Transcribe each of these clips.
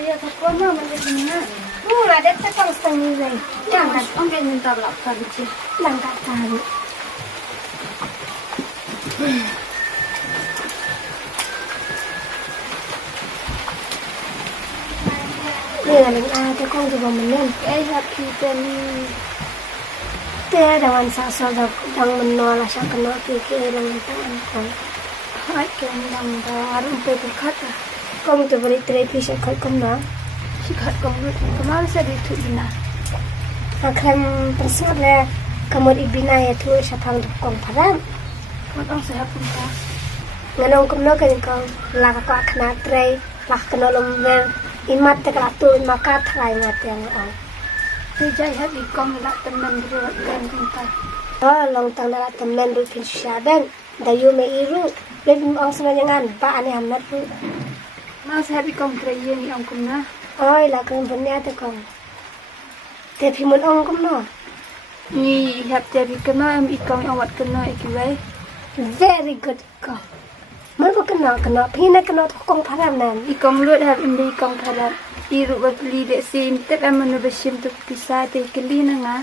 ya takwa mah mana. Mula dia tak kalau setengah ni. Jangan, orang minta belakang je. Langkah tahu. Ni là ai cho con thì bọn mình nên Eh, happy penny. té dawan sa so da dang menno la sa kena ke dang tan kan Hai ken dang da arum pe khat. con tu beri terapi sa khoi kom na Sikat kamu kemana saya itu ina. akan persat le kamur ibina ya tu sa thang kong pharam Orang saya pun tak. nganong kom no kan kong la ka khna trai la kena lom ver imat te kala tu maka thlai ngat yang on Sejak happy kamu nak teman berat kan kita. long tang da temen ru pin sha ben da yu me iru le bim ong sa ngan ba ani hamat ru Mas happy kamu kerja ni ang kumna. oi la kong banya te kong te phi mun ong kom no Ni hap jadi kena am ikong awat kena ikiwai. very good kongมันก็kena kena phi na kena kong pharam nan Ikong lut hap indi ikong thalat. Iru beli dek sim tep am menu besim tu pisah te keli nanga.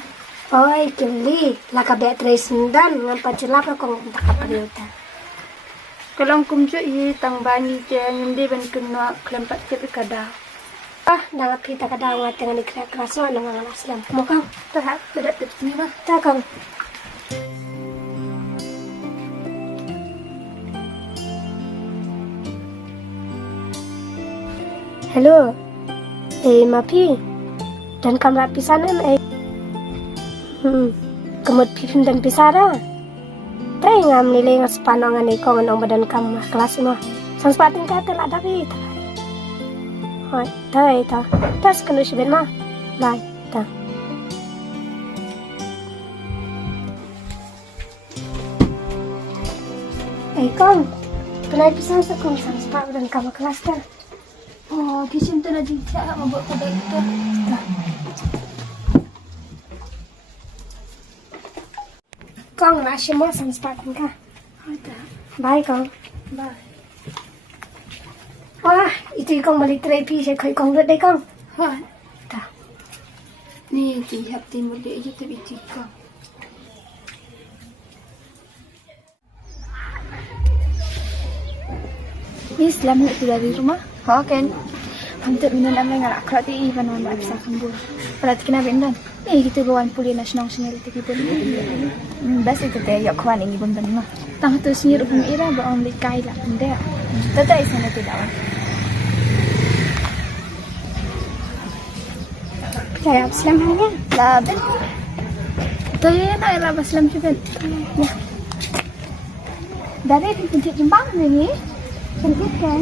oi kili la ka be tre sindan ngam pacula pra kong tak kapariuta Kalau kum jo i tang bani je nyimde ban kena kelempat tep kada. ah dang phi ta ka daw wa tengan ikra kraso nang ngang aslam mo kong Tahap berat tep ni lah. ta kong hello mapi dan kamera pisanan kemud pipim dan pisara tay ngam nilai ngas panongan ni kong nong badan kam kelas mo sang spatin ka tel ada ri hai tay ta tas kanu siben ma lai ta kong kenai pisang sa kong sang spa badan kam kelas ta Oh, kisim tu nanti saya membuat kedai itu. kong na shimo sang spatin ka Ada. bye kong Bye. wah itu kong balik terapi saya khoi kong lut dai kong Hai. ta Ni dihap timur dia je tapi cikang. Ni selamat tu dari rumah. Ha kan. Untuk minum amai ngarak kerat ti iban wan bisa kambur. Pelat kena bendan. Kita bawan puli nasional ti kita. Bas itu teh yok kwan ini bun ban mah. Tang tu sini rupun ira ba om likai lah benda. Tata isana tu dawan. saya aslam hanya Lah ben. Tu ya nak ira baslam tu ben. Ya. Dari pintu jembang ni. Cantik kan?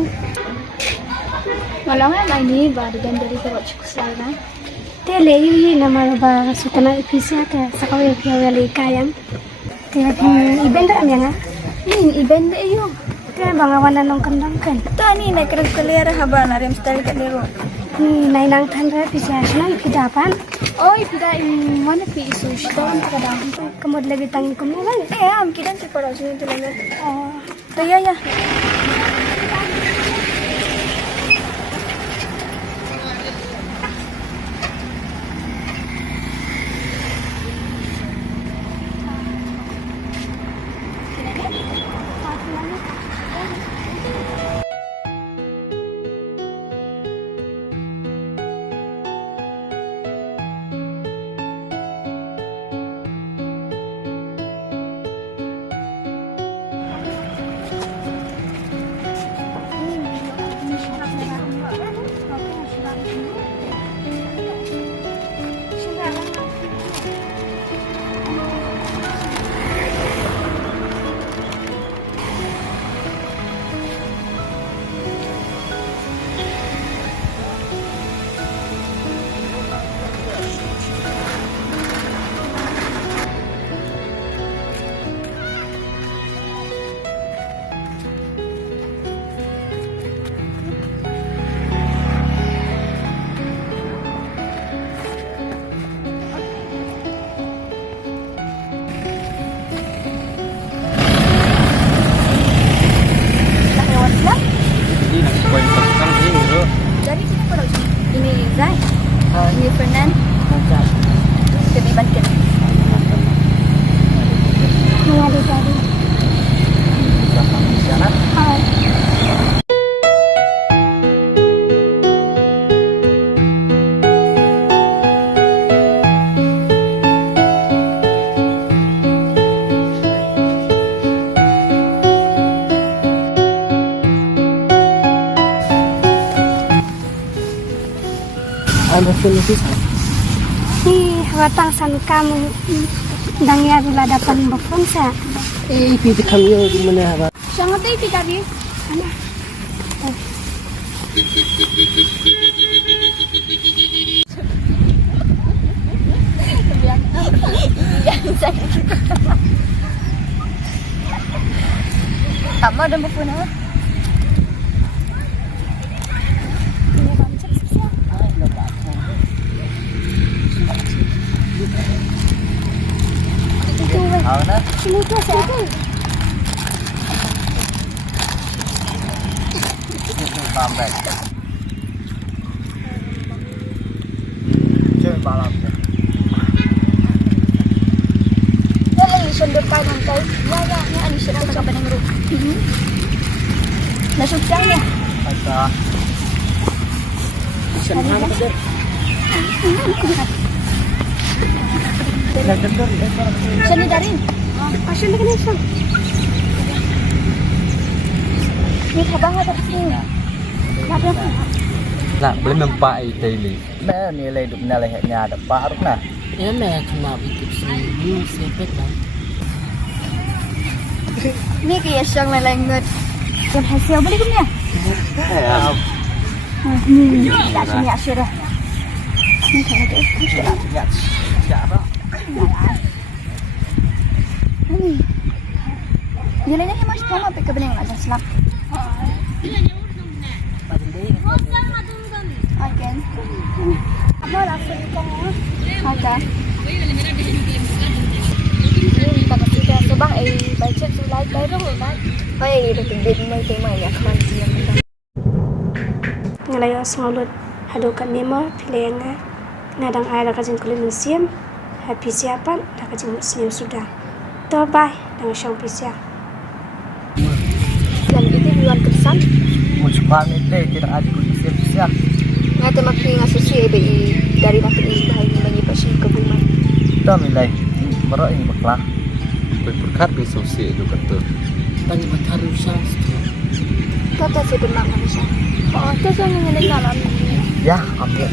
Malangan ini baru dan dari terus cukup selama. te le yu nama ba sutana ipisa ta sakawe pya le kayam te iben da amya Ini event deh yo. te bangawan nong kandang kan Tu ni nak kena kelihar haba narim style kat dero. ni nai nang than ra pisa sna pidapan Oh, tidak mana pi isu tahun kadang. kemud le bitang kum ni Am kita tu pada sini tu lagi. oh Tu ya ya. phone itu sah. Ni watang san kamu dang ya bila dapat phone sa. Itu kami di mana apa? Sangat itu tadi. Ana. Tak mau dah berphone ah. Sini tu saya. Dah lagi sendok kai nanti. Ya, ani sudah tak apa nengru. Dah sudah ya. Ada. Sana ada. Sini darin. Pasal ni kena sam. Ni khabang ada sini. Ada apa? Nak boleh nampak daily. Nah, nilai hidup nilai hanya ada paruk nah. Ya mẹ kenapa itu seminggu sepet lah. Ni kaya siyang lalangot. Yang hasil boleh ke ni? Tak sini asyik dah. Ni kaya tu. Ya, siapa? Ni. Jalan ni masih sama pergi ke bening ada selap. Again. Apa lah phone kau? Okay. Tak kasi ka subang ay budget sa light pero ba? Ay ito din may tema ya kan dia. Ngalayo semalut hadukan nemo pilenga ngadang air kajing kulit museum happy siapan dah kajing museum sudah. Bye dengan syang pisah. Dan itu bulan kesan. Muncul kami deh tidak ada siap-siap. Ngata mapi ngasusi ay dari dapat ibahay ni pasien ke rumah. Dah nilai. Baru ini baklah. Berkat bersosial itu kata. Banyak bakar rusak. Kata si benar manusia. Oh, tu jangan ngelak dalam. Ya, ambil.